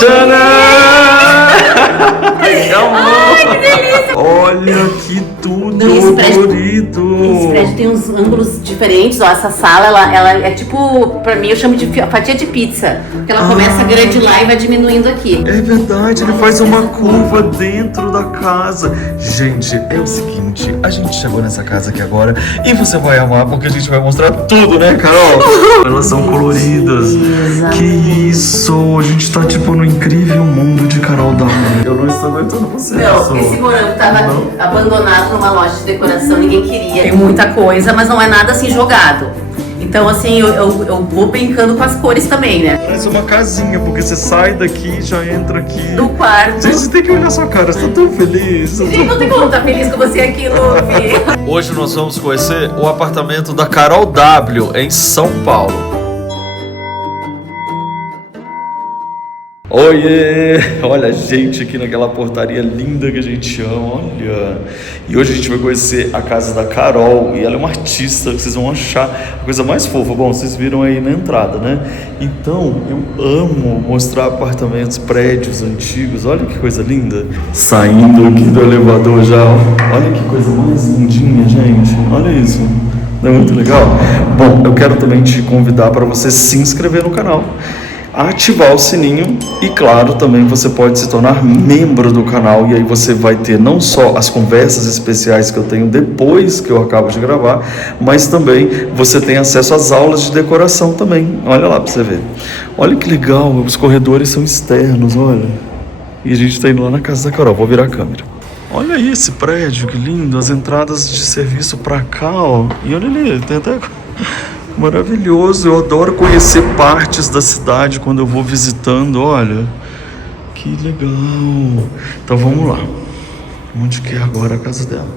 Tcharam! Ai, que delícia! Olha que tudo colorido! Esse prédio tem uns ângulos diferentes, ó. Essa sala, ela é tipo, pra mim eu chamo de fatia de pizza. Porque ela começa grande lá e vai diminuindo aqui. É verdade, ele faz uma curva dentro da casa. Gente, é o seguinte, a gente chegou nessa casa aqui agora e você vai amar porque a gente vai mostrar tudo, né, Carol? Elas são coloridas. Que isso, a gente tá tipo no incrível mundo de Carol Dawson. Eu não estou aguentando você. Não, esse morango tava abandonado numa loja de decoração, ninguém queria. Tem muita coisa, mas não é nada assim jogado. Então, assim, eu vou brincando com as cores também, né? Parece uma casinha, porque você sai daqui, já entra aqui. No quarto. Gente, você tem que olhar sua cara, você tá tão feliz. Gente, não tem como estar feliz com você aqui, Luffy. Hoje nós vamos conhecer o apartamento da Carol W, em São Paulo. Oiê! Olha a gente aqui naquela portaria linda que a gente ama, olha! E hoje a gente vai conhecer a casa da Carol, e ela é uma artista, que vocês vão achar a coisa mais fofa. Bom, vocês viram aí na entrada, né? Então, eu amo mostrar apartamentos, prédios antigos, olha que coisa linda! Saindo aqui do elevador já, olha que coisa mais lindinha, gente! Olha isso! Não é muito legal? Bom, eu quero também te convidar para você se inscrever no canal, ativar o sininho e, claro, também você pode se tornar membro do canal, e aí você vai ter não só as conversas especiais que eu tenho depois que eu acabo de gravar, mas também você tem acesso às aulas de decoração também. Olha lá pra você ver. Olha que legal, os corredores são externos, olha. E a gente tá indo lá na casa da Carol, vou virar a câmera. Olha aí esse prédio, que lindo, as entradas de serviço pra cá, ó. E olha ali, tem até... Maravilhoso, eu adoro conhecer partes da cidade quando eu vou visitando, olha, que legal. Então vamos lá, onde que é agora a casa dela?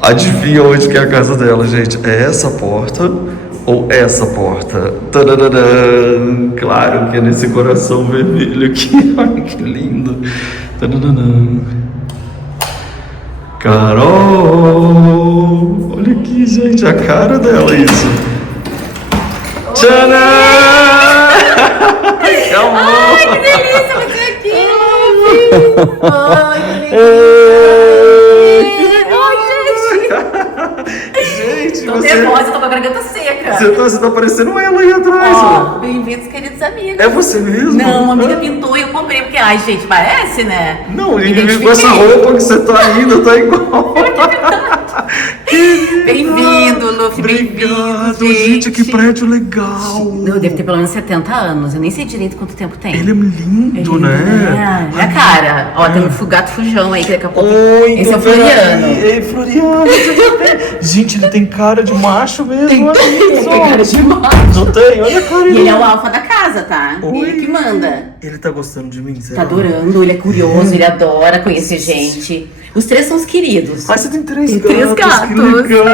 Adivinha onde que é a casa dela, gente? É essa porta ou essa porta? Tarararã. Claro que é nesse coração vermelho aqui, olha que lindo. Tarararã. Carol, olha aqui, gente, a cara dela, isso. Tcharam! Ai, que delícia você aqui, Luffy! Ai, que delícia! Gente, Tô você... nervosa, tô com a garganta seca. Você tá parecendo ela aí atrás, ó. Bem-vindos, queridos amigos. É você mesmo? Não, uma amiga pintou e eu comprei, porque, ai, gente, parece, né? Não, e com essa roupa que você tá ainda, tá igual. Bem-vindo, Luffy, bem-vindo. Obrigado, gente, que prédio legal. Eu devo ter pelo menos 70 anos, eu nem sei direito quanto tempo tem. Ele é lindo, né? É a cara. Ó, tem um gato fujão aí, que daqui a pouco... Oi, esse é o Floriano. Ei, Floriano, gente, ele tem cara de macho mesmo, olha isso. Tem cara de macho. Não tem? Olha a cara. E ele é o alfa da casa, tá? Oi. Ele que manda. Ele tá gostando de mim, será? Tá adorando, ele é curioso, ele adora conhecer gente. Os três são os queridos. Ah, você tem três Tem gatos. três gatos. Que legal.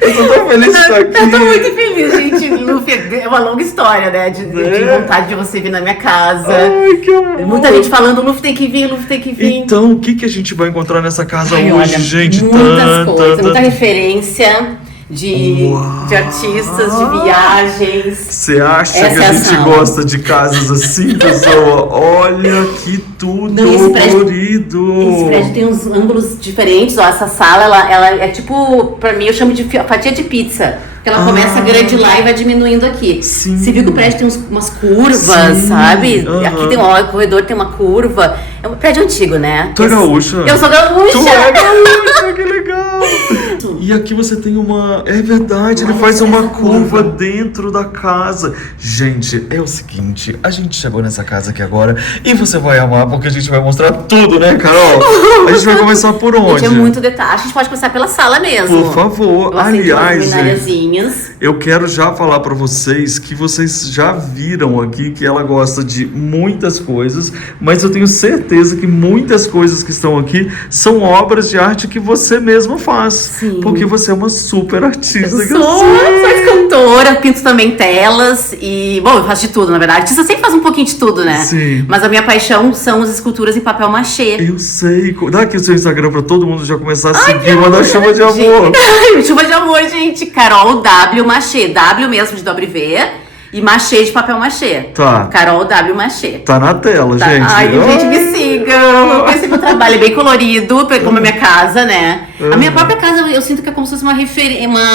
Eu tô tão feliz de estar aqui. Eu tô muito feliz, gente. Luffy, é uma longa história, né? De vontade de você vir na minha casa. Ai, que amor. Muita gente falando, Luffy tem que vir, Luffy tem que vir. Então, o que a gente vai encontrar nessa casa Ai, hoje, olha, gente? muitas coisas, muita referência de artistas, de viagens. Você acha Essa que é a a gente sala. gosta de casas assim, pessoa? Olha que tudo Não, esse prédio- colorido! Esse prédio tem uns ângulos diferentes, ó. Essa sala, ela é tipo, pra mim eu chamo de fatia de pizza. Porque ela começa grande lá e vai diminuindo aqui. Sim. Você viu que o prédio tem umas curvas, Sim. sabe? Aham. Aqui tem o corredor tem uma curva. É um prédio antigo, né? Tu é gaúcha? Eu sou gaúcha! Tu é gaúcha, que legal! E aqui você tem uma... É verdade, ele faz uma curva dentro da casa. Gente, é o seguinte, a gente chegou nessa casa aqui agora e você vai amar porque a gente vai mostrar tudo, né, Carol? A gente vai começar por onde? Gente, é muito detalhe. A gente pode começar pela sala mesmo. Por favor. Eu aceito umas Aliás, gente, luminariazinhas. eu quero já falar pra vocês que vocês já viram aqui que ela gosta de muitas coisas, mas eu tenho certeza que muitas coisas que estão aqui são obras de arte que você mesmo faz. Sim. Porque você é uma super artista. Eu que sou cantora, pinto também telas e... Bom, eu faço de tudo, na verdade. Artista sempre faz um pouquinho de tudo, né? Sim. Mas a minha paixão são as esculturas em papel machê. Eu sei. Dá aqui o seu Instagram pra todo mundo já começar a seguir, mandar chuva de amor. Chuva de amor, gente. Carol W Machê. W mesmo de W. e machê de papel machê. Tá. Carol W Machê. Tá na tela, Tá. gente. Ai, gente, me sigam. Esse meu trabalho é bem colorido, como a minha casa, né? A minha própria casa, eu sinto que é como se fosse uma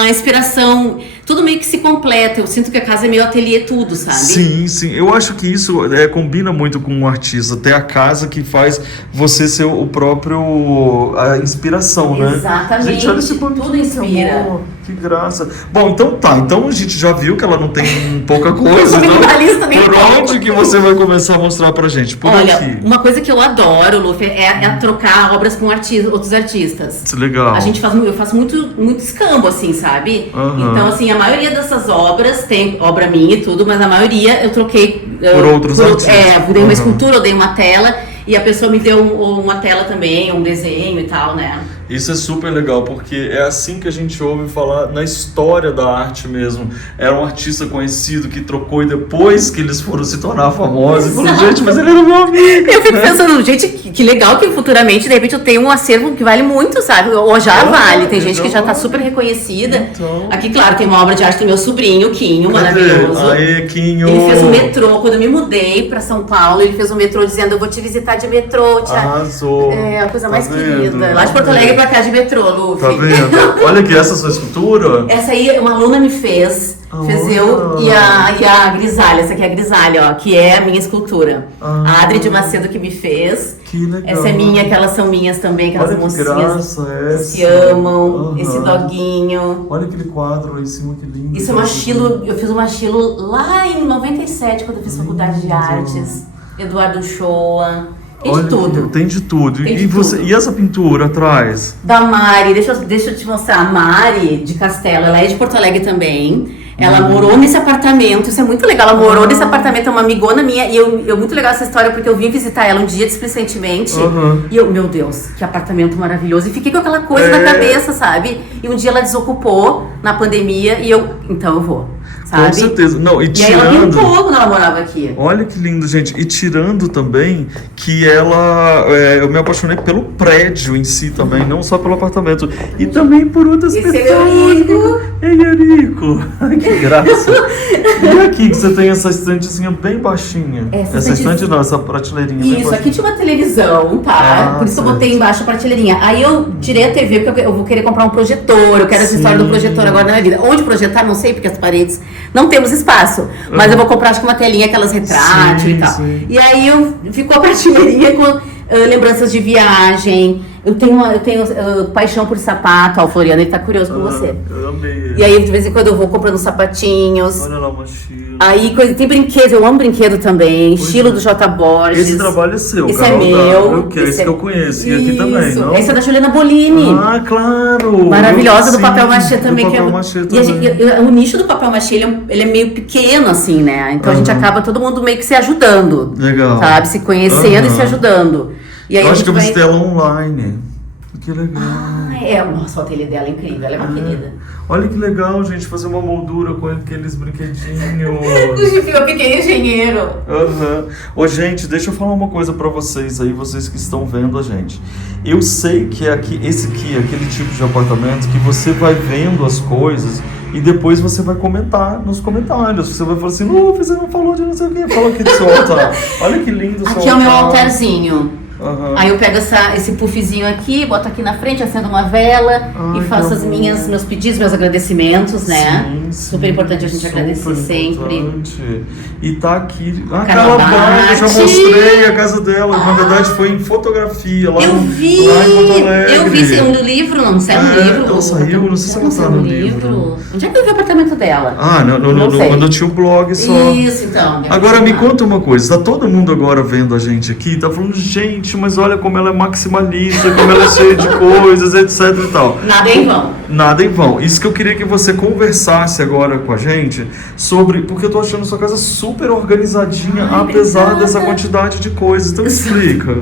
inspiração. Tudo meio que se completa. Eu sinto que a casa é meio ateliê tudo, sabe? Sim, sim. Eu acho que isso combina muito com um artista. Ter a casa que faz você ser o próprio... a inspiração, né? Exatamente. Gente, olha esse banquinho, Tudo inspira. amor. Que graça. Bom, então tá. Então a gente já viu que ela não tem pouca coisa. Minimalista nem Por pouco. onde que você vai começar a mostrar pra gente? Por Olha, aqui. uma coisa que eu adoro, Luffy, é trocar obras com outros artistas. Isso é legal. Eu faço muito escambo, assim, sabe? Aham. Então, assim, a maioria dessas obras tem obra minha e tudo, mas a maioria eu troquei Por outros artistas. eu dei uma Aham. escultura, eu dei uma tela e a pessoa me deu uma tela também, um desenho e tal, né? Isso é super legal, porque é assim que a gente ouve falar na história da arte mesmo. Era um artista conhecido que trocou e depois que eles foram se tornar famosos, falou, gente, mas ele era meu amigo. Eu fico pensando, gente, que legal que futuramente, de repente, eu tenho um acervo que vale muito, sabe? Ou já vale. Tem gente que já tá super reconhecida. Então. Aqui, claro, tem uma obra de arte do meu sobrinho, Quinho, Cadê? maravilhoso. Aê, Quinho. Ele fez o metrô. Quando eu me mudei pra São Paulo, ele fez o metrô dizendo, eu vou te visitar de metrô. Arrasou. É a coisa Tá mais vendo? querida. Lá de Porto Alegre pra cá de metrô, Luffy. Tá vendo? Olha aqui, essa sua escultura. Essa aí, uma aluna me fez eu e a Grisalha. Essa aqui é a Grisalha, ó, que é a minha escultura. A Adri de Macedo que me fez. Que legal. Essa é minha, aquelas são minhas também, aquelas Olha que mocinhas graça essa. se amam. Aham. Esse doguinho. Olha aquele quadro lá em cima, que lindo. Isso é um estilo, eu fiz um estilo lá em 97, quando eu fiz faculdade de artes. Eduardo Shoa. Tem de tudo. Tem de tudo. Tem E de você, tudo. e essa pintura atrás? Da Mari, deixa eu te mostrar. A Mari de Castelo, ela é de Porto Alegre também. Ela morou nesse apartamento, isso é muito legal. Ela morou nesse apartamento, é uma amigona minha. E eu muito legal essa história, porque eu vim visitar ela um dia displicentemente. E eu, meu Deus, que apartamento maravilhoso. E fiquei com aquela coisa na cabeça, sabe? E um dia ela desocupou na pandemia e então eu vou. Sabe? Com certeza. Não, e E aí ela tirando. pintou quando ela morava aqui. Olha que lindo, gente. E tirando também que ela. Eu me apaixonei pelo prédio em si também, não só pelo apartamento. E também por outras Esse pessoas. é Eurico. Ei, Eurico. Que graça. E aqui que você tem essa estantezinha bem baixinha. Essa estante não, essa prateleirinha. bem Isso, baixinha. aqui tinha uma televisão, tá? Por isso que eu botei embaixo a prateleirinha. Aí eu tirei a TV porque eu vou querer comprar um projetor. Eu quero essa história do projetor agora na minha vida. Onde projetar, não sei, porque as paredes não temos espaço. Mas eu vou comprar, acho que uma telinha, aquelas retrátil e tal. Sim. E aí ficou a prateleirinha com lembranças de viagem. Eu tenho paixão por sapato. Ó, o Floriano, ele tá curioso com você. Eu amei. E aí, de vez em quando, eu vou comprando sapatinhos. Olha lá, uma mochila. Aí tem brinquedo, eu amo brinquedo também, estilo do J. Borges. Esse trabalho é seu, Esse é Carol meu. Dá. Esse que eu conheço. E aqui também, não? Esse é da Juliana Bolini. Ah, claro! Maravilhosa, do Sim, papel machê também. do que papel machê e também. o nicho do papel machê, ele é meio pequeno, assim, né? Então a gente acaba todo mundo meio que se ajudando. Legal. Sabe? Se conhecendo e se ajudando. E aí Eu a acho gente que eu vai... visitei ela online. Que legal. Nossa, o ateliê dela é incrível, ela é uma querida. Olha que legal, gente, fazer uma moldura com aqueles brinquedinhos. O Gifio é pequeno engenheiro. Ô, gente, deixa eu falar uma coisa pra vocês aí, vocês que estão vendo a gente. Eu sei que esse aqui é aquele tipo de apartamento que você vai vendo as coisas e depois você vai comentar nos comentários. Você vai falar assim, você não falou de não sei o quê. Fala aqui do seu altar. Olha que lindo o seu Aqui é o meu altarzinho. Uhum. Aí eu pego esse puffzinho aqui, boto aqui na frente, acendo uma vela e faço meus pedidos, meus agradecimentos, né? Sim, super importante a gente agradecer sempre. E tá aqui. A Carol Carla eu já Bart. mostrei a casa dela. Na verdade foi em fotografia lá, Eu vi! lá em Porto Alegre. Eu vi, saiu no livro, não saiu no livro? Ela saiu, não sei se ela tá no livro. Onde é que eu vi o apartamento dela? Não sei. Quando eu tinha o blog só. Isso, então. Agora me conta uma coisa, tá todo mundo agora vendo a gente aqui, tá falando, gente, mas olha como ela é maximalista, como ela é cheia de coisas, etc e tal. Nada em vão. Nada em vão. Isso que eu queria que você conversasse agora com a gente sobre, porque eu tô achando sua casa super organizadinha, apesar dessa quantidade de coisas. Então explica.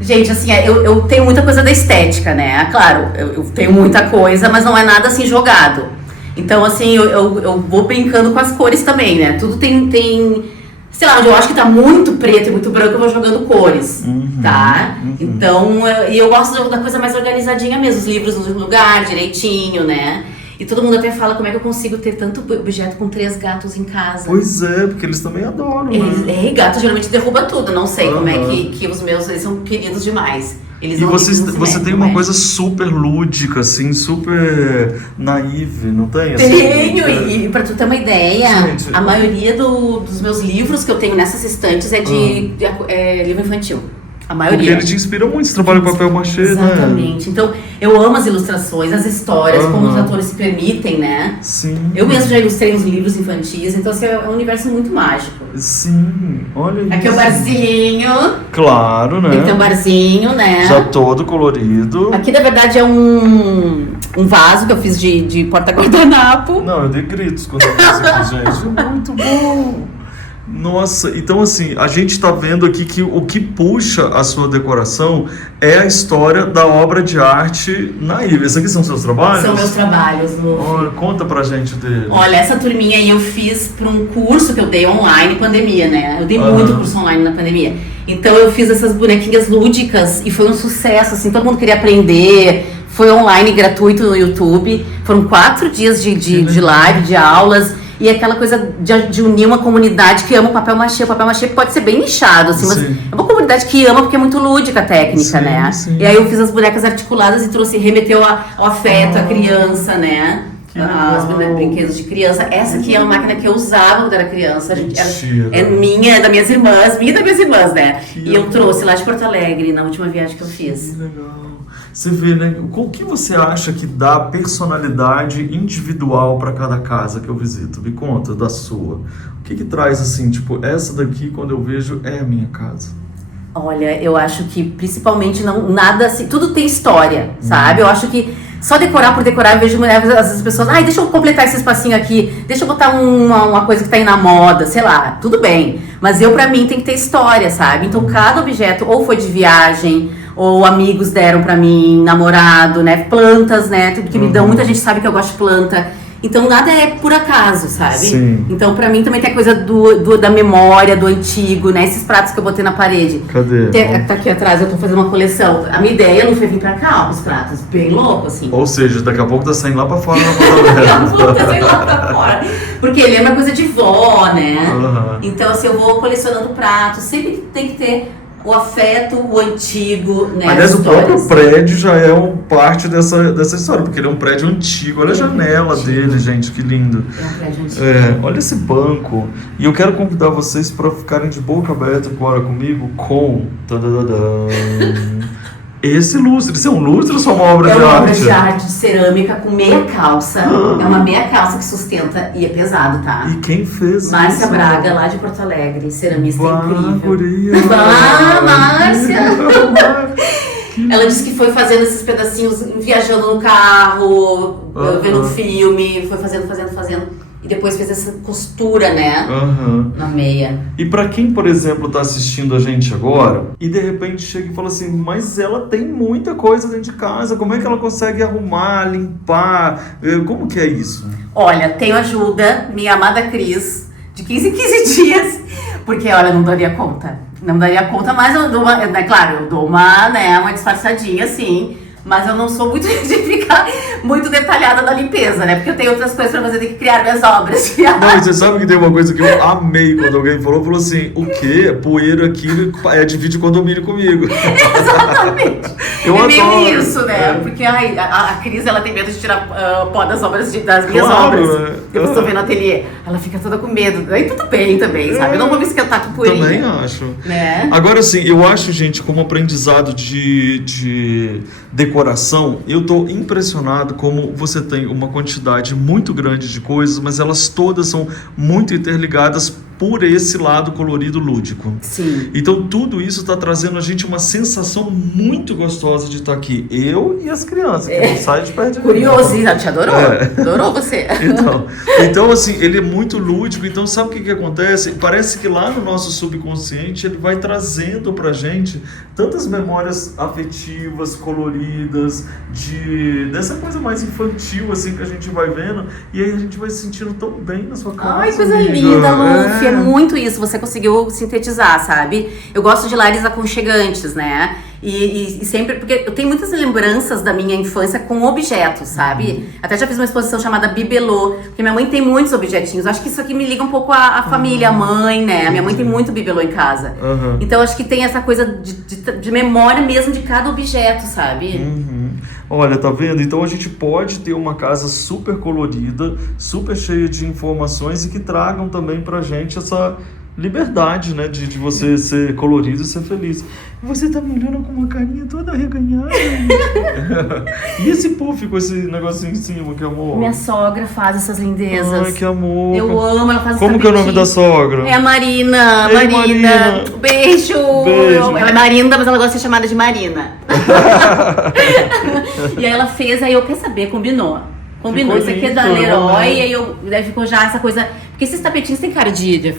Gente, assim, eu tenho muita coisa da estética, né? Claro, eu tenho muita coisa, mas não é nada assim jogado. Então, assim, eu vou brincando com as cores também, né? Tudo tem sei lá, onde eu acho que tá muito preto e muito branco, eu vou jogando cores, tá? Então, eu gosto da coisa mais organizadinha mesmo, os livros no lugar, direitinho, né? E todo mundo até fala como é que eu consigo ter tanto objeto com 3 gatos em casa. Pois é, porque eles também adoram, né? E gato geralmente derruba tudo, não sei como é que os meus, eles são queridos demais. Eles E não, você tem uma mas... coisa super lúdica, assim, super naive, não tem? Assim, Tenho, e pra tu ter uma ideia, Gente, a maioria dos meus livros que eu tenho nessas estantes é de livro infantil. A maioria. Porque ele te inspira muito, esse trabalho com papel machê, né? Exatamente. Então, eu amo as ilustrações, as histórias, como os atores se permitem, né? Sim. Eu mesmo já ilustrei uns livros infantis, então assim, é um universo muito mágico. Sim, olha isso. Aqui é o barzinho. Claro, né? Tem que ter um barzinho, né? Já todo colorido. Aqui, na verdade, é um vaso que eu fiz de porta-guardanapo. Não, eu dei gritos quando eu vi isso aqui, gente. Muito bom! Nossa, então assim, a gente tá vendo aqui que o que puxa a sua decoração é a história da obra de arte Naive. Esses aqui são seus trabalhos? São meus trabalhos, Lu. Olha, conta pra gente dele. Olha, essa turminha aí eu fiz para um curso que eu dei online, pandemia, né? Eu dei muito curso online na pandemia. Então eu fiz essas bonequinhas lúdicas e foi um sucesso, assim, todo mundo queria aprender. Foi online, gratuito no YouTube. Foram 4 dias de live, de aulas. E aquela coisa de unir uma comunidade que ama o papel machê. O papel machê pode ser bem nichado, assim, mas é uma comunidade que ama porque é muito lúdica a técnica, né? Sim. E aí eu fiz as bonecas articuladas e remeteu ao afeto, à criança, né? Os brinquedos de criança. Essa aqui é uma máquina que eu usava quando era criança. É minha, é das minhas irmãs, né? E eu trouxe lá de Porto Alegre na última viagem que eu fiz. Que legal. Você vê, né? O que você acha que dá personalidade individual para cada casa que eu visito? Me conta da sua. O que traz assim, tipo, essa daqui quando eu vejo é a minha casa? Olha, eu acho que principalmente nada assim, tudo tem história, sabe? Eu acho que só decorar por decorar, eu vejo as pessoas, deixa eu completar esse espacinho aqui, deixa eu botar uma coisa que tá aí na moda, sei lá, tudo bem. Mas pra mim tem que ter história, sabe? Então cada objeto ou foi de viagem, ou amigos deram pra mim, namorado, né? Plantas, né? Tudo que me dão, muita gente sabe que eu gosto de planta. Então nada é por acaso, sabe? Sim. Então pra mim também tem a coisa da memória, do antigo, né? Esses pratos que eu botei na parede. Cadê? Tá aqui atrás, eu tô fazendo uma coleção. A minha ideia não foi vir pra cá, ó, os pratos. Bem louco, assim. Ou seja, daqui a pouco tá saindo lá pra fora. Daqui a pouco tá saindo lá pra fora. Porque lembra coisa de vó, né? Então assim, eu vou colecionando pratos. Sempre tem que ter o afeto, o antigo, né? Aliás, o próprio prédio já é parte dessa história, porque ele é um prédio antigo. Olha a janela dele, gente, que lindo. É um prédio antigo. Olha esse banco. E eu quero convidar vocês para ficarem de boca aberta agora comigo com esse lustre. Isso é um lustre ou só uma obra de arte? É uma obra de arte de cerâmica com meia calça. É uma meia calça que sustenta e é pesado, tá? E quem fez Márcia Braga, lá de Porto Alegre, ceramista incrível. Guria. Márcia! Ela disse que foi fazendo esses pedacinhos, viajando no carro, vendo um filme, foi fazendo. E depois fez essa costura, né? Na meia. E pra quem, por exemplo, tá assistindo a gente agora e de repente chega e fala assim, mas ela tem muita coisa dentro de casa, como é que ela consegue arrumar, limpar? Como que é isso? Olha, tenho ajuda, minha amada Cris, de 15 em 15 dias, porque, olha, não daria conta. Não daria conta, mas eu dou eu dou uma disfarçadinha, assim. Mas eu não sou muito de ficar muito detalhada na limpeza, né? Porque eu tenho outras coisas pra fazer, tenho que criar minhas obras. Não, você sabe que tem uma coisa que eu amei quando alguém falou assim, o quê? Poeira aqui divide condomínio comigo. Exatamente. Eu adoro. Meio isso, né? Porque a Cris, ela tem medo de tirar pó das obras, das minhas obras. Né? Eu estou vendo no ateliê, ela fica toda com medo. Aí tudo bem também, sabe? Eu não vou me esquentar com poeirinha. Também acho. Né? Agora, assim, eu acho, gente, como aprendizado de decoração, eu tô impressionado como você tem uma quantidade muito grande de coisas, mas elas todas são muito interligadas por esse lado colorido lúdico. Sim. Então tudo isso está trazendo a gente uma sensação muito gostosa de estar aqui. Eu e as crianças, que não saem de perto de mim. Curioso, ela te adorou. Adorou você. Então, assim, ele é muito lúdico. Então, sabe o que acontece? Parece que lá no nosso subconsciente ele vai trazendo pra gente tantas memórias afetivas, coloridas, dessa coisa mais infantil, assim, que a gente vai vendo. E aí a gente vai se sentindo tão bem na sua casa. Ai, coisa linda, Luffy. É muito isso, você conseguiu sintetizar, sabe? Eu gosto de lares aconchegantes, né? E sempre, porque eu tenho muitas lembranças da minha infância com objetos, sabe? Até já fiz uma exposição chamada Bibelô, porque minha mãe tem muitos objetinhos. Acho que isso aqui me liga um pouco à família, a mãe, né? A minha mãe tem muito bibelô em casa. Então acho que tem essa coisa de memória mesmo de cada objeto, sabe? Olha, tá vendo? Então a gente pode ter uma casa super colorida, super cheia de informações e que tragam também pra gente essa liberdade, né? De você ser colorido e ser feliz. Você tá me olhando com uma carinha toda arreganhada. E esse puff com esse negocinho em cima, que amor? Minha sogra faz essas lindezas. Ai, que amor. Eu amo, ela faz Como que é o nome da sogra? É a Marina. Ei, Marina. Marina. Beijo. Ela é Marinda, mas ela gosta de ser chamada de Marina. E aí ela fez, aí eu, quer saber, combinou. Combinou, isso aqui é da Leroy, e aí daí ficou já essa coisa. Porque esses tapetinhos têm cara de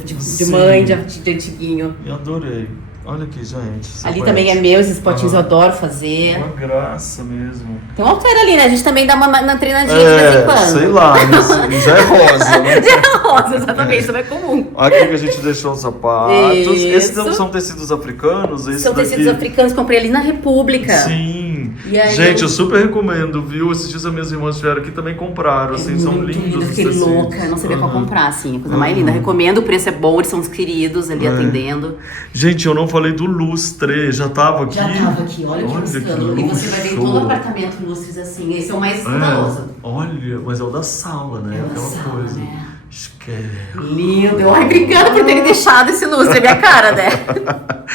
mãe, de antiguinho. Eu adorei. Olha aqui, gente. Ali também é meu, esses potinhos eu adoro fazer. Uma graça mesmo. Tem um altar ali, né? A gente também dá uma treinadinha de vez em quando. Sei lá, já é rosa, né? Já é rosa, exatamente, isso não é comum. Aqui que a gente deixou os sapatos. Isso. Esses são tecidos africanos? São tecidos africanos, comprei ali na República. Sim. Aí gente, eu super recomendo, viu? Esses dias as minhas irmãs vieram aqui também compraram, assim, são lindos. Fiquei louca, não sabia qual comprar, assim, a coisa mais linda. Recomendo, o preço é bom, eles são os queridos ali atendendo. Gente, eu não falei do lustre, já tava aqui? Já tava aqui, olha que escândalo. E você vai ver em todo apartamento lustres assim, esse é o mais escandaloso. Olha, mas é o da sala, né? É o da sala, coisa. né? Esquece. Lindo. Ai, obrigada por terem deixado esse lustre, é minha cara, né?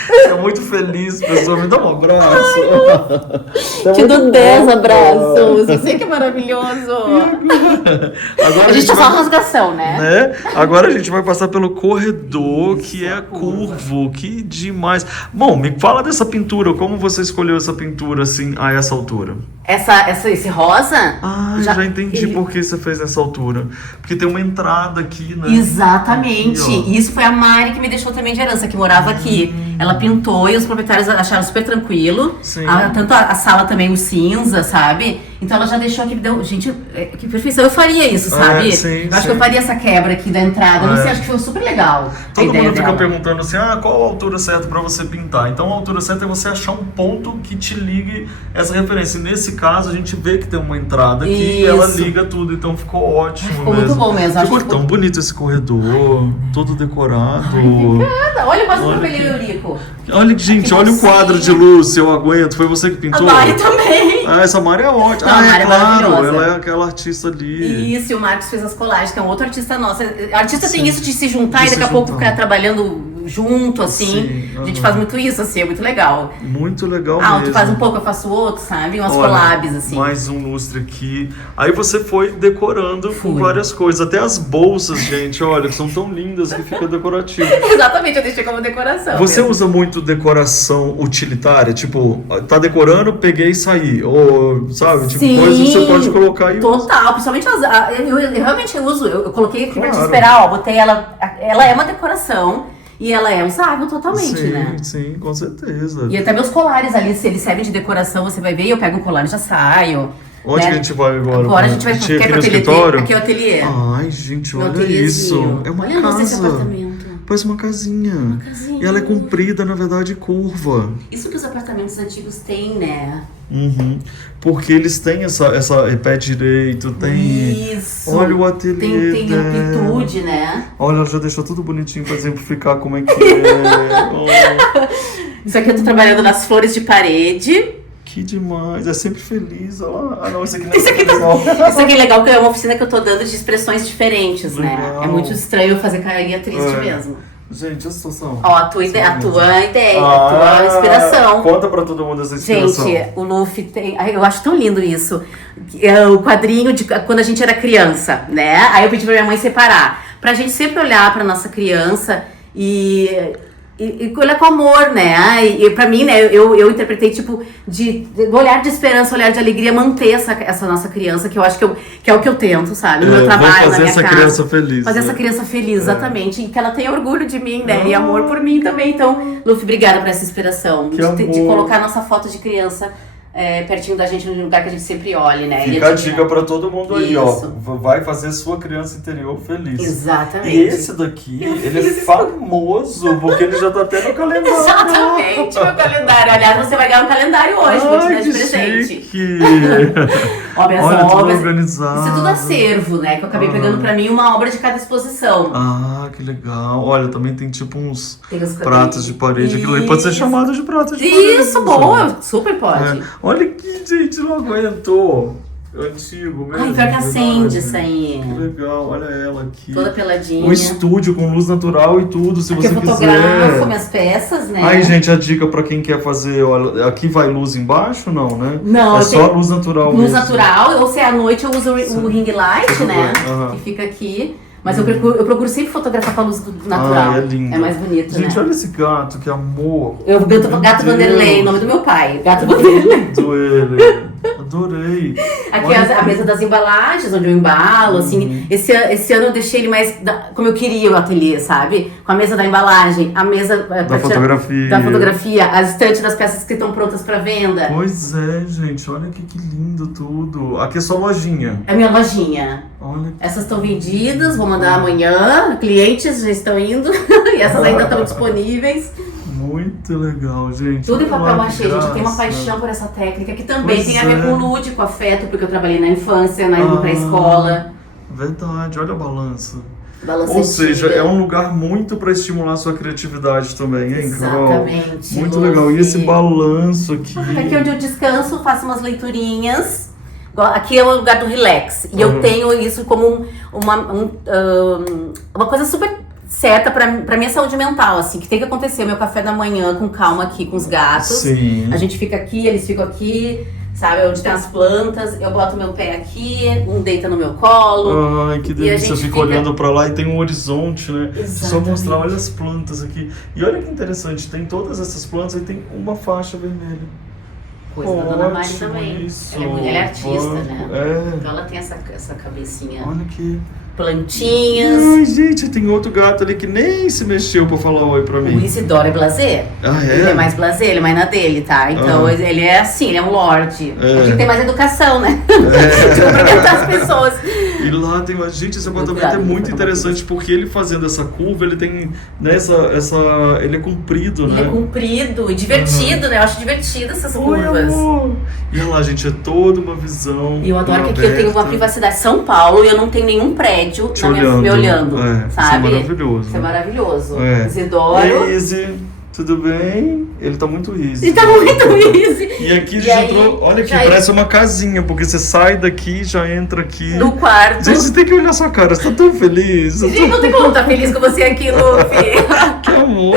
É muito feliz, pessoal. Me dá um abraço. Te dou 10 abraços. Eu sei que é maravilhoso. Agora a gente tá só rasgação, né? Agora a gente vai passar pelo corredor, que é curvo. Que demais. Bom, me fala dessa pintura. Como você escolheu essa pintura, assim, a essa altura? Esse rosa? Ah, já entendi por que você fez nessa altura. Porque tem uma entrada aqui, né? Exatamente. Aqui, isso foi a Mari que me deixou também de herança, que morava aqui. Ela pintou e os proprietários acharam super tranquilo. Tanto a sala também, o cinza, sabe? Então ela já deixou aqui, gente, que perfeição. Eu faria isso, sabe? Sim, eu acho que eu faria essa quebra aqui da entrada. Não sei, acho que foi super legal. Todo mundo fica perguntando assim, qual a altura certa pra você pintar? Então a altura certa é você achar um ponto que te ligue essa referência. E nesse caso a gente vê que tem uma entrada aqui e ela liga tudo, então ficou ótimo. Ficou muito bom mesmo. Ficou tão bonito esse corredor, todo decorado. Obrigada. Olha o vaso papeleiro Eurico. Olha, gente, olha o quadro de luz, se eu aguento. Foi você que pintou? A Mari também. Essa Mari é ótima. Não, claro, ela é aquela artista ali. Isso, e o Marcos fez as colagens, que é um outro artista nosso. A artista tem isso de se juntar e daqui a pouco ficar trabalhando junto, assim. A gente faz muito isso, assim, é muito legal. Muito legal mesmo. Tu faz um pouco, eu faço outro, sabe? Umas collabs, assim. Mais um lustre aqui. Aí você foi decorando com várias coisas. Até as bolsas, gente, olha, são tão lindas que fica decorativo. Exatamente, eu deixei como decoração. Você usa muito decoração utilitária? Tipo, tá decorando, peguei e saí. Ou, sabe? Tipo, coisa que você pode colocar aí. Total, principalmente eu realmente uso. Eu coloquei aqui pra te esperar, botei ela. Ela é uma decoração. E ela é usável totalmente, né? Sim, com certeza. E até meus colares ali, se eles servem de decoração, você vai ver, eu pego o colar e já saio. Onde que a gente vai agora? Agora a gente vai aqui no escritório? Aqui é o ateliê. Ai, gente, olha isso. É uma casa. Esse apartamento. Parece uma casinha. E ela é comprida, na verdade, curva. Isso que os apartamentos antigos têm, né? Porque eles têm essa pé direito, tem... Isso. Olha o ateliê. Tem amplitude, né? Olha, ela já deixou tudo bonitinho pra exemplificar como é que é. Isso aqui eu tô trabalhando nas flores de parede. Que demais, é sempre feliz. Olha lá. Isso aqui não é isso aqui é legal, porque é uma oficina que eu tô dando de expressões diferentes, né? É muito estranho fazer carinha triste mesmo. Gente, a situação. A tua ideia, a tua inspiração. Conta pra todo mundo essa inspiração. Gente, o Luffy tem... Eu acho tão lindo isso. O quadrinho de quando a gente era criança, né? Aí eu pedi pra minha mãe separar. Pra gente sempre olhar pra nossa criança e olhar com amor, né? E pra mim, né, eu interpretei, tipo, de olhar de esperança, olhar de alegria, manter essa nossa criança, que eu acho que é o que eu tento, sabe? No meu trabalho, na minha casa. Fazer essa criança feliz. Fazer essa criança feliz, exatamente. E que ela tenha orgulho de mim, né? E amor por mim também. Então, Luffy, obrigada por essa inspiração. De colocar nossa foto de criança pertinho da gente, num lugar que a gente sempre olhe, né? Fica a dica pra todo mundo aí, Isso. ó. Vai fazer sua criança interior feliz. Exatamente. E esse daqui, ele é famoso, porque ele já tá até no calendário. Exatamente, meu calendário. Aliás, você vai ganhar um calendário hoje, vou te dar de presente. Chique. Olha, tudo obras. organizado. Isso é tudo acervo, né? Que eu acabei pegando pra mim uma obra de cada exposição. Ah, que legal. Olha, também tem tipo uns Tem os pratos de parede. Aquilo aí pode ser Isso. chamado de prato de parede. Isso, boa, super pode. Olha aqui, gente, não aguentou. Antigo mesmo. Ai, pior que acende verdade. isso aí. Que legal, olha ela aqui. Toda peladinha. Um estúdio com luz natural e tudo, se Aqui você eu fotografo quiser. minhas peças, né? Aí, gente, a dica pra quem quer fazer, olha, aqui vai luz embaixo, não, né? Não, é eu só tenho luz natural luz mesmo. natural, ou se é à noite eu uso o ring light, Tudo né? bem, aham. Que fica aqui. Mas eu procuro sempre fotografar com a luz natural. Ah, é lindo. É mais bonito, Gente, né? olha esse gato, que amor. Gato Meu Vanderlei, Deus. nome do meu pai. Gato Vanderlei. Lindo ele. Adorei. Aqui Olha a mesa das embalagens, onde eu embalo, assim. Esse ano eu deixei ele mais como eu queria o ateliê, sabe? Com a mesa da embalagem, a mesa Da fotografia. da fotografia, a estante das peças que estão prontas para venda. Pois é, gente, olha aqui que lindo tudo. Aqui é só lojinha. É a minha lojinha. Olha que... Essas estão vendidas, vou mandar amanhã. Clientes já estão indo e essas ainda estão disponíveis. Muito legal, gente. Tudo em papel Olha machê, que gente. Eu tenho uma graça. paixão por essa técnica que também Pois tem a ver é. com lúdico, afeto, porque eu trabalhei na infância, na pré-escola. Verdade, olha a balança. Balança Ou seja, antiga. é um lugar muito para estimular a sua criatividade também, hein, Carol? Exatamente. Muito legal. E esse balanço aqui. Aqui onde eu descanso, faço umas leiturinhas. Aqui é o lugar do relax. E eu tenho isso como uma coisa super certa pra minha saúde mental, assim, que tem que acontecer. Meu café da manhã com calma aqui com os gatos. Sim. A gente fica aqui, eles ficam aqui, sabe? Onde tem as plantas. Eu boto meu pé aqui, um deita no meu colo. Ai, que E a delícia, gente fica fica- olhando pra lá e tem um horizonte, né? Só Exatamente. mostrar, olha as plantas aqui. E olha que interessante, tem todas essas plantas e tem uma faixa vermelha. Coisa da Dona Mari Ótimo também. isso. Ela é artista, Banco, né? Então ela tem essa cabecinha. Olha aqui. Plantinhas. Ai, gente, tem outro gato ali que nem se mexeu pra falar oi pra O mim. Isidoro é blasé. Ah, é? Ele é mais blasé, ele é mais na dele, tá? Então ele é assim, ele é um lorde. A gente tem mais educação, né? De cumprimentar as pessoas. E lá tem uma... Gente, esse apartamento Obrigada, é muito foi interessante porque ele fazendo essa curva, ele tem ele é comprido, Ele né? é comprido e divertido, né? Eu acho divertido essas Oi, curvas. amor. E lá, gente, é toda uma visão. E eu adoro que aqui eu tenho uma aberta. privacidade. São Paulo e eu não tenho nenhum prédio me olhando, É, sabe? Isso é maravilhoso. Isso é maravilhoso. É. Isidoro. Easy, tudo bem? Ele tá muito easy. Ele tá muito easy. E aqui E já aí, entrou, olha aqui, já parece uma casinha, porque você sai daqui, já entra aqui. No quarto. Gente, você tem que olhar sua cara, você tá tão feliz. Gente, não tem como estar feliz com você aqui, Luffy. Que amor!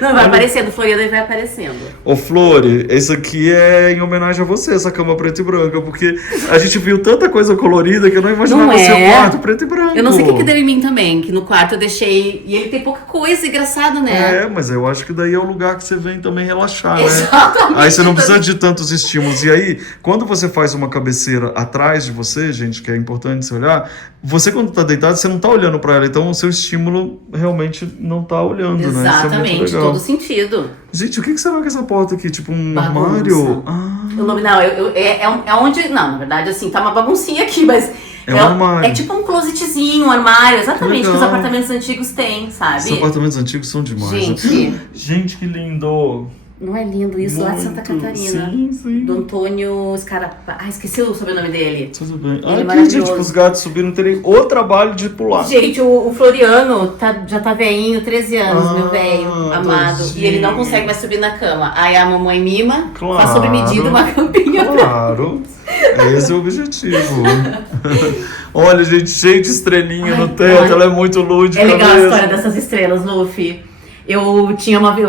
Não, vai aparecendo, Floriano e vai aparecendo. Ô Flore, esse aqui é em homenagem a você, essa cama preta e branca, porque a gente viu tanta coisa colorida que eu não imaginava Não seu é? quarto preto e branco. Eu não sei o que deu em mim também, que no quarto eu deixei. E ele tem pouca coisa, engraçado, né? É, mas eu acho que daí é o lugar que você vem também relaxar, né? Exatamente. Aí você não precisa de tantos estímulos. E aí, quando você faz uma cabeceira atrás de você, gente, que é importante você olhar, você quando tá deitado, você não tá olhando pra ela, então o seu estímulo realmente não tá olhando, né? Isso é Exatamente, muito legal. todo sentido. Gente, o que será que é essa porta aqui? Tipo um Bagunça. armário? Ah, O nome, não, é onde. Não, na verdade, assim, tá uma baguncinha aqui, mas. É um armário. É tipo um closetzinho, um armário, exatamente, que os legal. apartamentos antigos têm, sabe? esses apartamentos antigos são demais. Gente. Né? Gente, que lindo! Não é lindo isso? Lá de Santa Muito. Catarina. Sim, sim. Do Antônio Scarapa. Ah, esqueci o sobrenome dele. Tudo bem. Ele é Aqui, maravilhoso. gente, os gatos subiram, terem o trabalho de pular. Gente, o Floriano já tá velhinho, 13 anos, meu Ah, velho, amado. tadinho. E ele não consegue mais subir na cama. Aí a mamãe mima, Claro. faz sob medida uma campinha pra... Claro, esse é o objetivo. Olha, gente, cheio de estrelinha no teto, ai. ela é muito lúdica É legal a mesmo. história dessas estrelas, Luffy. Eu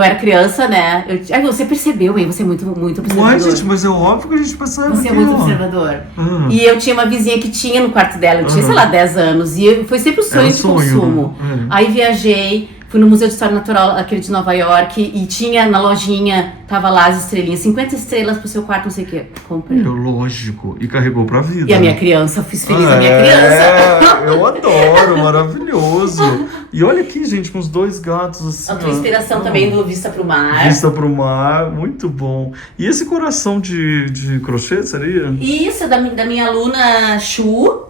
era criança, né? Você percebeu, hein? Você é muito observador. Ué, gente, mas é óbvio que a gente percebe Você é aqui, muito ó. observador. Ah. E eu tinha uma vizinha que tinha no quarto dela, eu tinha, sei lá, 10 anos. E foi sempre o sonho Era de sonho, consumo. né? Aí viajei, Fui no Museu de História Natural, aquele de Nova York, e tinha na lojinha, tava lá as estrelinhas, 50 estrelas pro seu quarto, não sei o quê. Comprei. Lógico. E carregou pra vida. E a minha criança, fiz feliz a minha criança. Eu adoro, maravilhoso. E olha aqui, gente, com os 2 gatos assim. A tua inspiração também do Vista pro Mar. Vista pro mar, muito bom. E esse coração de crochê, seria? Isso, é da minha aluna Chu.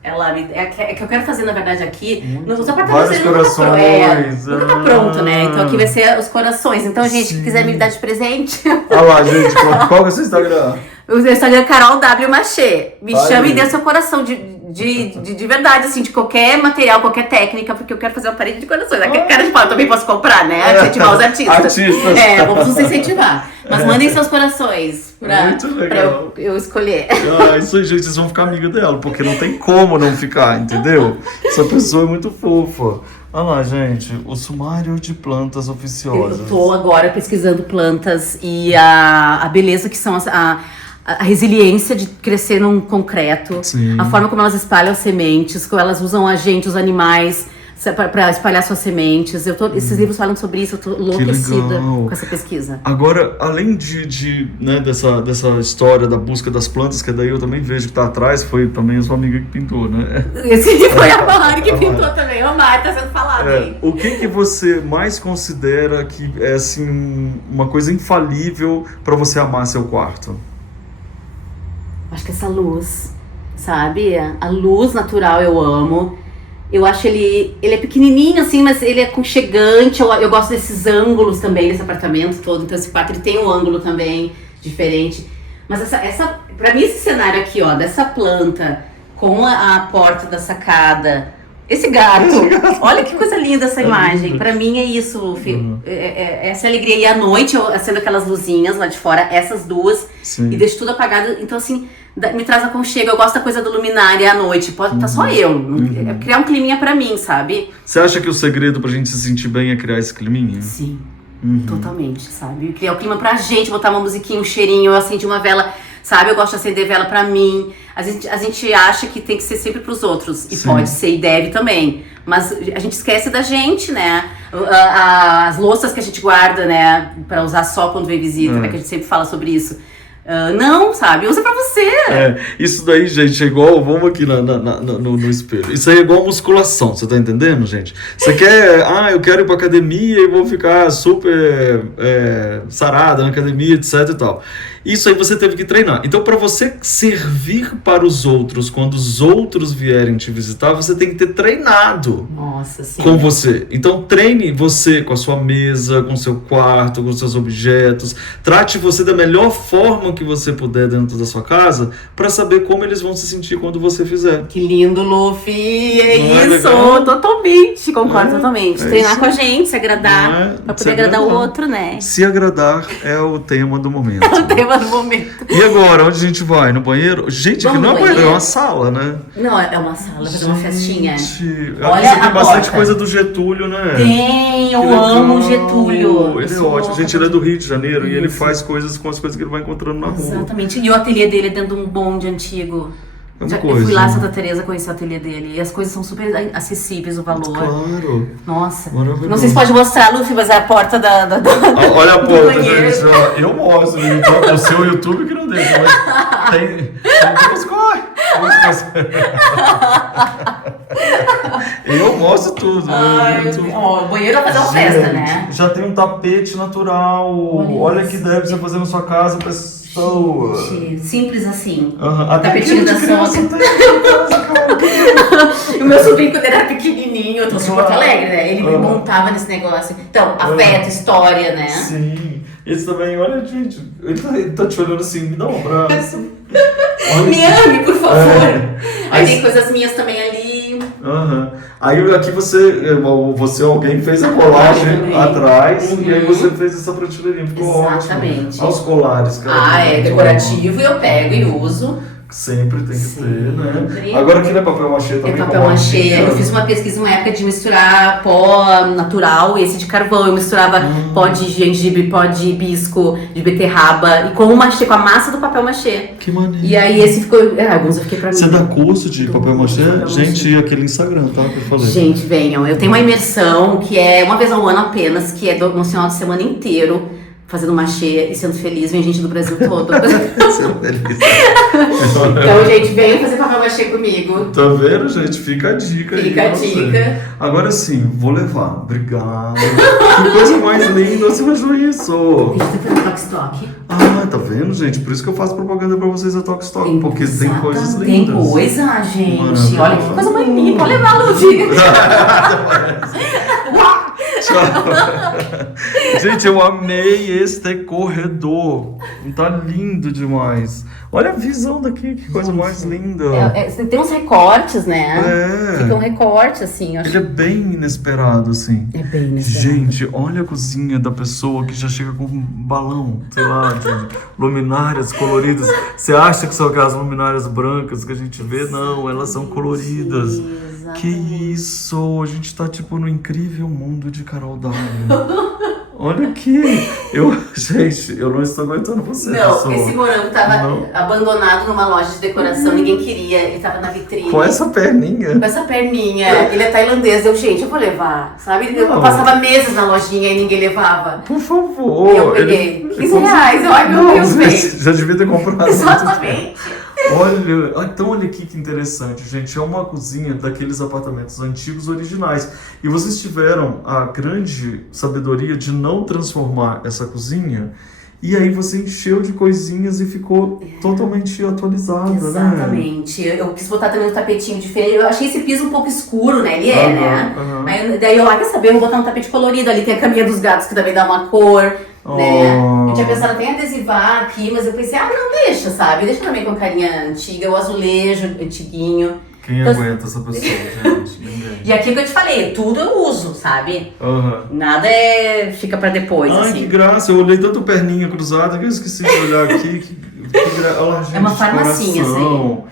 É que eu quero fazer, na verdade, aqui. Nos apartamentos Vários ele corações. Nunca tá pronto, né? Então aqui vai ser os corações. Então, gente, se quiser me dar de presente. Olha lá, gente, qual que é o seu Instagram? O Instagram é Carol W. Machê. Me Ai, chama e dê seu coração de verdade, assim, de qualquer material, qualquer técnica, porque eu quero fazer uma parede de corações. Aquele cara de pau, eu também posso comprar, né? Incentivar os artistas. Vamos nos incentivar. Mas mandem seus corações pra eu escolher. Isso aí, gente, vocês vão ficar amiga dela, porque não tem como não ficar, entendeu? Essa pessoa é muito fofa. Olha lá, gente, o sumário de plantas oficiosas. Eu tô agora pesquisando plantas e a beleza que são a resiliência de crescer num concreto, Sim. A forma como elas espalham as sementes, como elas usam a gente, os animais, para espalhar suas sementes. Esses livros falam sobre isso, eu tô enlouquecida com essa pesquisa. Agora, além né, dessa história da busca das plantas, que daí eu também vejo que tá atrás, foi também a sua amiga que pintou, né? Esse foi a Mari que pintou também. O Mari tá sendo falado aí. O que você mais considera que é assim uma coisa infalível para você amar seu quarto? Acho que essa luz, sabe? A luz natural eu amo. Eu acho ele é pequenininho assim, mas ele é aconchegante. Eu gosto desses ângulos também, desse apartamento todo. Então esse quarto ele tem um ângulo também diferente. Mas pra mim esse cenário aqui, ó, dessa planta com a porta da sacada, esse gato, olha que coisa linda essa imagem. Pra mim é isso, filho. Essa alegria. E à noite eu acendo aquelas luzinhas lá de fora, essas duas, Sim. E deixo tudo apagado. Então assim, me traz aconchego. Eu gosto da coisa do luminária à noite. Pode estar só eu. É criar um climinha pra mim, sabe? Você acha que o segredo pra gente se sentir bem é criar esse climinha? Sim, totalmente, sabe? Criar o clima pra gente, botar uma musiquinha, um cheirinho, eu acendi uma vela, sabe? Eu gosto de acender vela pra mim. A gente acha que tem que ser sempre pros outros. E Sim. pode ser e deve também. Mas a gente esquece da gente, né? As louças que a gente guarda, né? Pra usar só quando vem visita, né? Que a gente sempre fala sobre isso. Não, sabe? Usa pra você. Isso daí, gente, é igual... Vamos aqui no espelho. Isso aí é igual musculação, você tá entendendo, gente? Você quer... eu quero ir pra academia e vou ficar super sarada na academia, etc e tal. Isso aí você teve que treinar. Então, para você servir para os outros, quando os outros vierem te visitar, você tem que ter treinado. Nossa, sim. Com você. Então, treine você com a sua mesa, com o seu quarto, com os seus objetos. Trate você da melhor forma que você puder dentro da sua casa, para saber como eles vão se sentir quando você fizer. Que lindo, Luffy. Não é isso. legal? Totalmente. Concordo totalmente. Treinar isso. com a gente, se agradar. Pra poder agradar o outro, né? Se agradar é o tema do momento. O tema do momento. E agora, onde a gente vai? No banheiro? Gente, Vamos aqui não é no banheiro, é banheiro? uma sala, né? Não, é uma sala, vai fazer uma festinha. Olha, a tem bastante porta. coisa do Getúlio, né? Tem, eu Que legal. amo o Getúlio. Ele é Eu sou ótimo. louca Gente, ele é do Rio de Janeiro e ele Isso. faz coisas com as coisas que ele vai encontrando na rua. Exatamente. E o ateliê dele é dentro de um bonde antigo. É uma Eu coisa. fui lá em Santa Teresa conhecer o ateliê dele. E as coisas são super acessíveis, o valor. Claro. Nossa. Maravilhoso. Não sei se pode mostrar, Luffy, mas é a porta Olha a do porta, banheiro. gente. Ó, eu mostro. Então, o seu YouTube que não deixa, mas tem duas coisas. Eu mostro tudo. Ó, o banheiro vai fazer uma festa, né? Já tem um tapete natural. Olha que deve você fazer na sua casa, pessoa. Gente, simples assim. Até Tapetinho da criança sogra. tem em casa, cara. E o meu sobrinho, quando ele era pequenininho, eu trouxe de Porto Alegre, né? Ele me montava nesse negócio. Então, afeto, história, né? Sim. Esse também, olha, gente, ele tá te olhando assim, me dá um abraço. Me ame, por favor. Aí Mas- tem coisas minhas também ali. Aí aqui você alguém fez a colagem atrás e aí você fez essa prateleirinha, ficou Exatamente. ótimo. Olha os colares, cara. É decorativo e eu pego e uso. Sempre tem que Sempre. ter, né? Agora aqui não é papel machê É também? papel como machê. artista? Eu fiz uma pesquisa uma época de misturar pó natural e esse de carvão. Eu misturava pó de gengibre, pó de hibisco, de beterraba e com o machê, com a massa do papel machê. Que maneiro. E aí esse ficou. Alguns eu fiquei pra mim. Você dá curso de papel machê? papel Gente, aquele Instagram, tá? Que eu falei. Gente, venham. Eu tenho uma imersão que é uma vez ao ano apenas, que é no final de semana inteiro, fazendo machê e sendo feliz. Vem gente do Brasil todo. Sendo feliz. Então, gente, venham fazer papel machê comigo. Tá vendo, gente? Fica a dica aí. Fica a pra você. dica. Agora sim, vou levar. Obrigado. Que coisa mais linda, você achou isso? Deixa eu fazer toque-toque. Ah, tá vendo, gente? Por isso que eu faço propaganda pra vocês a Talk Stock, porque tem coisas Tem lindas. coisa, gente. Maravilhoso. Olha que coisa mais linda. Pode levar, Ludwig. Tchau. Gente, eu amei este corredor. Tá lindo demais. Olha a visão daqui, que coisa mais linda. Tem uns recortes, né? É. Fica um recorte, assim. Eu acho. Ele é bem inesperado, assim. É bem inesperado. Gente, olha a cozinha da pessoa que já chega com um balão, sei lá, de luminárias coloridas. Você acha que são aquelas luminárias brancas que a gente vê? Não, elas são coloridas. Exatamente. Que isso! A gente tá tipo no incrível mundo de Carol W. Olha aqui! Gente, eu não estou aguentando você, Não, pessoa. esse morango tava Não. abandonado numa loja de decoração, ninguém queria, ele tava na vitrine. Com essa perninha. Com essa perninha, ele é tailandês, gente, eu vou levar, sabe? Eu Não. passava meses na lojinha e ninguém levava. Por favor. Eu peguei Ele- 15 reais, ai meu Deus, Não, gente. já devia ter comprado. Exatamente. Olha, então olha aqui que interessante, gente. É uma cozinha daqueles apartamentos antigos originais. E vocês tiveram a grande sabedoria de não transformar essa cozinha. E aí você encheu de coisinhas e ficou totalmente atualizada, né? Exatamente. Eu quis botar também um tapetinho diferente. Eu achei esse piso um pouco escuro, né? Ele é, né? aham. Daí eu, quer saber, eu vou botar um tapete colorido ali. Tem a caminha dos gatos que também dá uma cor, né? Oh. Eu tinha pensado até em adesivar aqui, mas eu pensei, não, deixa, sabe? Deixa também com a carinha antiga, o azulejo antiguinho. Quem Então- aguenta essa pessoa, gente? Ninguém. E aquilo que eu te falei, tudo eu uso, sabe? Aham. Nada fica pra depois, Ai, assim. que graça. Eu olhei tanto perninha cruzada que eu esqueci de olhar aqui. Olha lá, gente, É uma farmacinha, coração.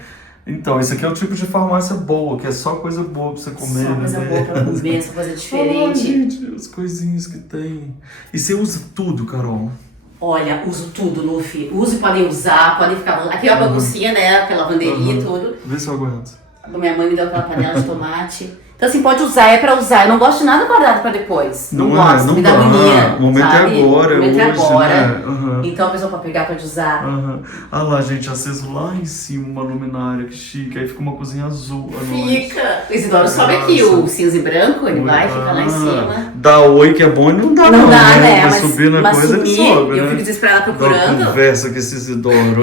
Então, esse aqui é o tipo de farmácia boa, que é só coisa boa pra você comer. Só coisa né? boa pra comer, só coisa Ai, diferente. gente, as coisinhas que tem. E você usa tudo, Carol? Olha, uso tudo, Luffy. Uso e podem usar, podem ficar... Aqui é a baguncinha, né? Aquela lavanderia e tudo. Vê se eu aguento. Minha mãe me deu aquela panela de tomate. Então, assim, pode usar, é pra usar. Eu não gosto de nada guardado pra depois. Não gosto, me dá agonia. O momento sabe? é agora, O momento é hoje, agora. né? Aham. Então, a pessoa pode pegar, pode usar. Aham. Ah lá, gente, aceso lá em cima uma luminária, que chique. Aí fica uma cozinha azul à noite. Fica. O Isidoro sobe aqui, Nossa. o cinza e branco, ele vai, fica lá em cima. Dá oi que é bom e não dá Não dá, né? Vai Mas, subir na mas coisa, ele sumir, sobe, eu né? fico desesperada Dá uma procurando. conversa com esse Isidoro.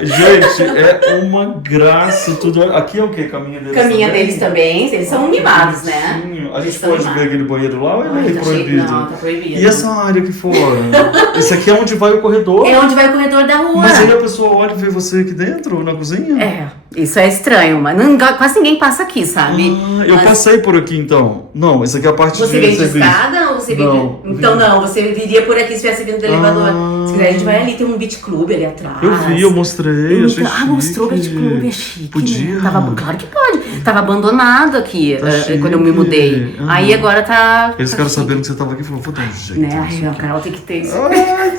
Gente, é uma graça tudo. Aqui é o quê? Caminha deles Caminha também? deles também, eles são mimados, né? Bonitinho. A Eles gente são pode mimados. ver aquele banheiro lá ou ele Ai, é tá cheio- proibido? Não, tá proibido. E essa área aqui fora? Esse aqui é onde vai o corredor? É onde vai o corredor da rua. Mas aí a pessoa olha e vê você aqui dentro, na cozinha? É, isso é estranho, mas quase ninguém passa aqui, sabe? Eu Mas passei por aqui então. Não, essa aqui é a parte você de vem de serviço. escada ou você vem Não, de... Então vim. não, você viria por aqui se tivesse vindo do elevador. Ah. Se quiser, a gente vai ali, tem um beach club ali atrás. Eu vi, eu mostrei, achei chique. Mostrou o beach club, é chique. Podia? Né? Claro que pode. Tava abandonado aqui Tá quando eu me chique. mudei. Ah. Aí agora tá... Eles tá ficaram chique. sabendo que você tava aqui e falaram, vou dar um jeito. Né? nisso Ai, aqui. a Carol tem que ter isso. Ai,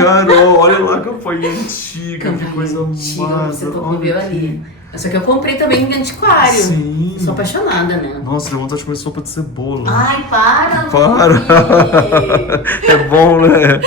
Carol, olha lá a campanha antiga, que coisa Antiga, massa. você tocou Olha viu aqui. ali. Só que eu comprei também em antiquário. Sim. Eu sou apaixonada, né? Nossa, deu vontade de comer sopa de cebola. Ai, para! Para! Luffy. É bom, né?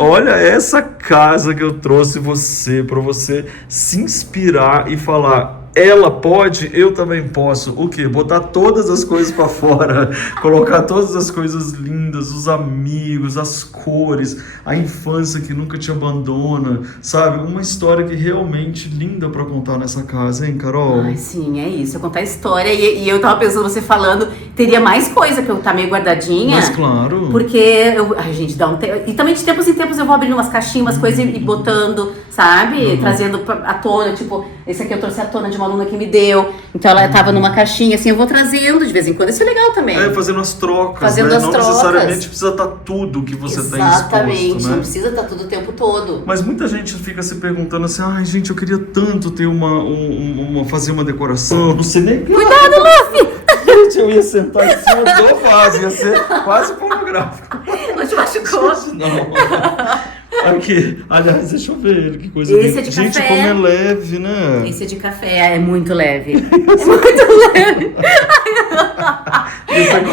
Olha essa casa que eu trouxe você, pra você se inspirar e falar, ela pode, eu também posso. O quê? Botar todas as coisas pra fora, colocar todas as coisas lindas, os amigos, as cores, a infância que nunca te abandona, sabe? Uma história que realmente linda pra contar nessa casa, hein, Carol? Ai, sim, é isso. Eu contar a história e eu tava pensando, você falando, teria mais coisa que eu tá meio guardadinha. Mas claro. Porque ai, gente, dá um tempo. E também de tempos em tempos eu vou abrindo umas caixinhas, umas coisas e botando, sabe? Trazendo à tona, tipo, esse aqui eu trouxe à tona de uma aluna que me deu. Então ela tava numa caixinha, assim, eu vou trazendo de vez em quando. Isso é legal também. Fazendo as trocas, Fazendo né? as Não trocas. necessariamente precisa estar tudo que você tem Exatamente, exposto, né? não precisa estar tudo o tempo todo. Mas muita gente fica se perguntando assim, ai gente, eu queria tanto ter fazer uma decoração, não sei nem... Cuidado, Luffy! Gente, eu ia sentar em cima do vaso, ia ser quase pornográfico. Não te machucou? Não. Aqui, aliás, deixa eu ver ele, que coisa Esse é de gente, café. como é leve, né? Esse é de café, é muito leve. É muito leve.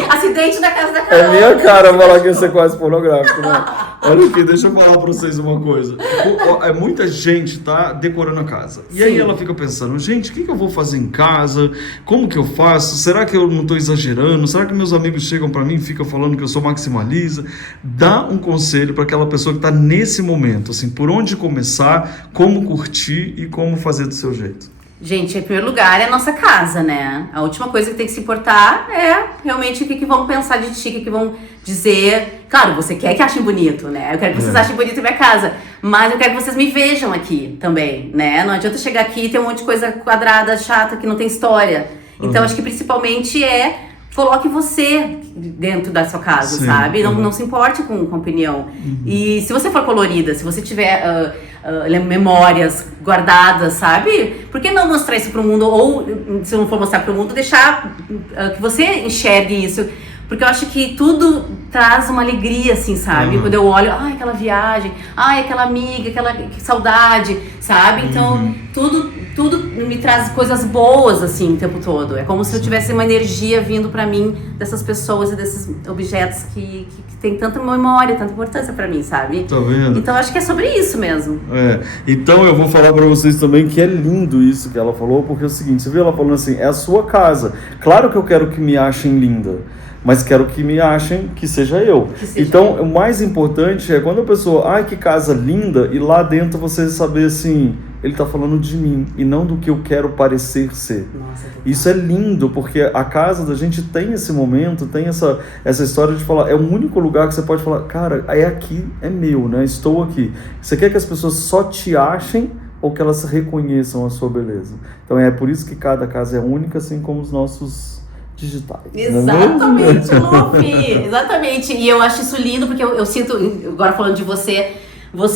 Acidente da casa da Carol. É minha cara falar que ia ser quase pornográfico, né? Olha aqui, deixa eu falar pra vocês uma coisa. Muita gente tá decorando a casa. E aí ela fica pensando, gente, o que eu vou fazer em casa? Como que eu faço? Será que eu não tô exagerando? Será que meus amigos chegam pra mim e ficam falando que eu sou maximalista? Dá um conselho pra aquela pessoa que tá nesse momento, assim, por onde começar, como curtir e como fazer do seu jeito. Gente, em primeiro lugar é a nossa casa, né? A última coisa que tem que se importar é realmente o que vão pensar de ti, o que vão dizer. Claro, você quer que achem bonito, né? Eu quero que vocês achem bonito a minha casa, mas eu quero que vocês me vejam aqui também, né? Não adianta chegar aqui e ter um monte de coisa quadrada, chata, que não tem história. Então, acho que principalmente coloque você dentro da sua casa, sabe? Não se importe com a opinião. E se você for colorida, se você tiver memórias guardadas, sabe? Por que não mostrar isso pro mundo? Ou, se não for mostrar pro mundo, deixar que você enxergue isso. Porque eu acho que tudo traz uma alegria, assim, sabe? Quando eu olho, ai, aquela viagem, ai, aquela amiga, que saudade, sabe? Então, tudo me traz coisas boas, assim, o tempo todo. É como se eu tivesse uma energia vindo pra mim dessas pessoas e desses objetos que tem tanta memória, tanta importância pra mim, sabe? Tá vendo? Então, acho que é sobre isso mesmo. Então, eu vou falar pra vocês também que é lindo isso que ela falou, porque é o seguinte, você viu ela falando assim, é a sua casa. Claro que eu quero que me achem linda, mas quero que me achem que seja eu. Então, o mais importante é quando a pessoa, ai, que casa linda, e lá dentro você saber assim, ele tá falando de mim e não do que eu quero parecer ser. Nossa, isso é lindo, porque a casa da gente tem esse momento, tem essa história de falar, é o único lugar que você pode falar, cara, é aqui, é meu, né? Estou aqui. Você quer que as pessoas só te achem ou que elas reconheçam a sua beleza? Então é por isso que cada casa é única, assim como os nossos digitais. Exatamente, Luffy! Exatamente. E eu acho isso lindo, porque eu sinto, agora falando de você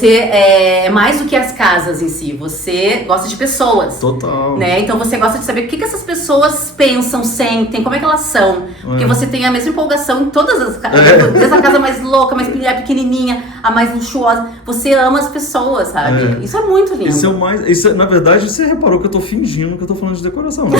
é mais do que as casas em si. Você gosta de pessoas. Total. Né? Então você gosta de saber o que essas pessoas pensam, sentem, como é que elas são. Porque você tem a mesma empolgação em todas as casas. Desde a casa mais louca, mais pequenininha, a mais luxuosa. Você ama as pessoas, sabe? Isso é muito lindo. Na verdade, você reparou que eu tô fingindo que eu tô falando de decoração. Né?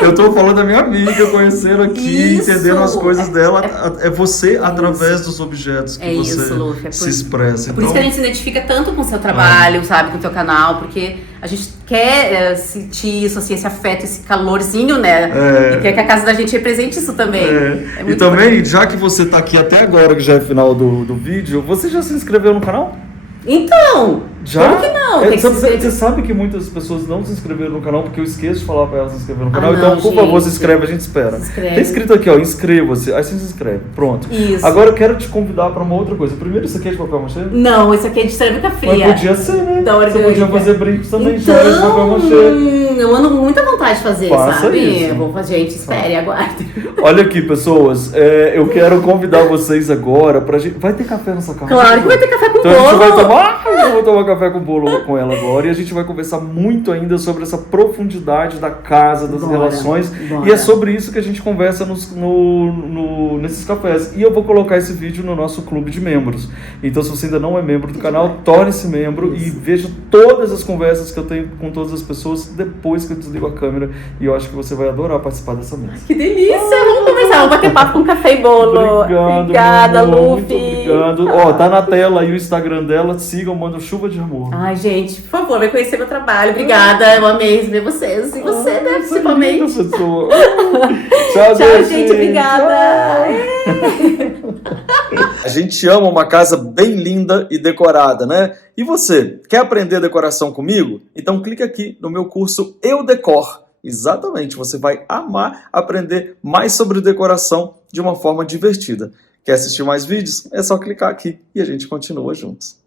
Eu tô falando da minha amiga, conhecendo aqui, entendendo as coisas dela. É você através dos objetos que você se expressa. É por isso que a gente se identifica tanto com o seu trabalho, sabe, com o teu canal, porque a gente quer sentir isso, assim, esse afeto, esse calorzinho, né? E quer que a casa da gente represente isso também. E também, já que você tá aqui até agora, que já é final do vídeo, você já se inscreveu no canal? Então, já? como que não? Você sabe que muitas pessoas não se inscreveram no canal porque eu esqueço de falar pra elas se inscrever no canal. Então, por favor, se inscreve, a gente espera. Tá escrito aqui, ó, inscreva-se. Aí você se inscreve. Pronto. Isso. Agora eu quero te convidar pra uma outra coisa. Primeiro, isso aqui é de papel machê? Não, isso aqui é de cerâmica fria. Mas podia ser, né? Você podia fazer brincos também, então, já de papel machê. Eu ando com muita vontade de fazer, sabe? Isso. Vou fazer, gente, espere, aguarde. Olha aqui, pessoas, eu quero convidar vocês agora pra gente... Vai ter café nessa casa? Claro que vai ter café com então bolo. A gente vai tomar... Eu vou tomar café com bolo com ela agora e a gente vai conversar muito ainda sobre essa profundidade da casa, das relações. E é sobre isso que a gente conversa nesses cafés. E eu vou colocar esse vídeo no nosso clube de membros. Então, se você ainda não é membro do canal, torne-se membro e veja todas as conversas que eu tenho com todas as pessoas depois que eu desligo a câmera. E eu acho que você vai adorar participar dessa mesa. Que delícia! Vamos conversar, vamos bater papo com café e bolo. Obrigada, Luffy. Muito obrigado. Ó, tá na tela aí o Instagram dela. Sigam, mandam chuva de amor. Ai, gente, por favor, vai conhecer meu trabalho. Obrigada, eu amei ver vocês. E você, né, principalmente. Tchau, gente, obrigada. A gente ama uma casa bem linda e decorada, né? E você, quer aprender decoração comigo? Então clica aqui no meu curso Eu Decor. Exatamente, você vai amar aprender mais sobre decoração de uma forma divertida. Quer assistir mais vídeos? É só clicar aqui e a gente continua juntos.